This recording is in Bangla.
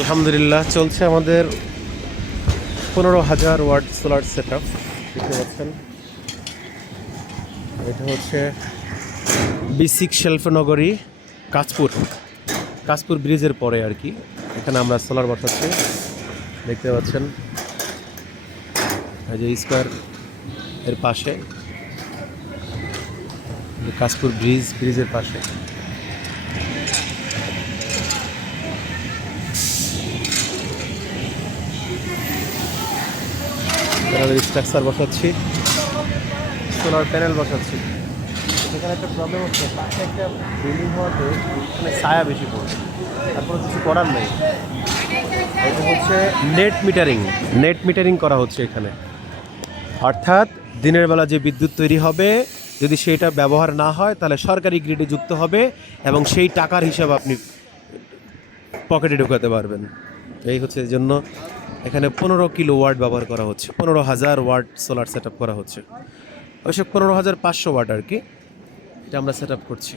আলহামদুলিল্লাহ চলছে আমাদের 15,000 ওয়াট সোলার সেট আপ। দেখতে পাচ্ছেন এটা হচ্ছে B6 শেলফনগরী কাঁচপুর ব্রিজের পরে আর কি। এখানে আমরা সোলার বসাচ্ছি, দেখতে পাচ্ছেন এই যে স্কোয়ার এর পাশে, কাঁচপুর ব্রিজের পাশে স্ট্রাকচার বসাচ্ছি, সোলার প্যানেল বসাচ্ছি। এখানে একটা প্রবলেম হচ্ছে, পাশে একটা বিল্ডিং হওয়াতে এখানে ছায়া বেশি পড়ছে, তারপরে কিছু করার নেই। এটা হচ্ছে নেট মিটারিং করা হচ্ছে এখানে, অর্থাৎ দিনের বেলা যে বিদ্যুৎ তৈরি হবে যদি সেটা ব্যবহার না হয় তাহলে সরকারি গ্রিডে যুক্ত হবে এবং সেই টাকার হিসাব আপনি পকেটে ঢোকাতে পারবেন। এই হচ্ছে এই জন্য এখানে 15 কিলো ওয়াট ব্যবহার করা হচ্ছে, 15,000 ওয়াট সোলার সেট আপ করা হচ্ছে। অবশ্য 15,500 ওয়াট আর কি, এটা আমরা সেট আপ করছি।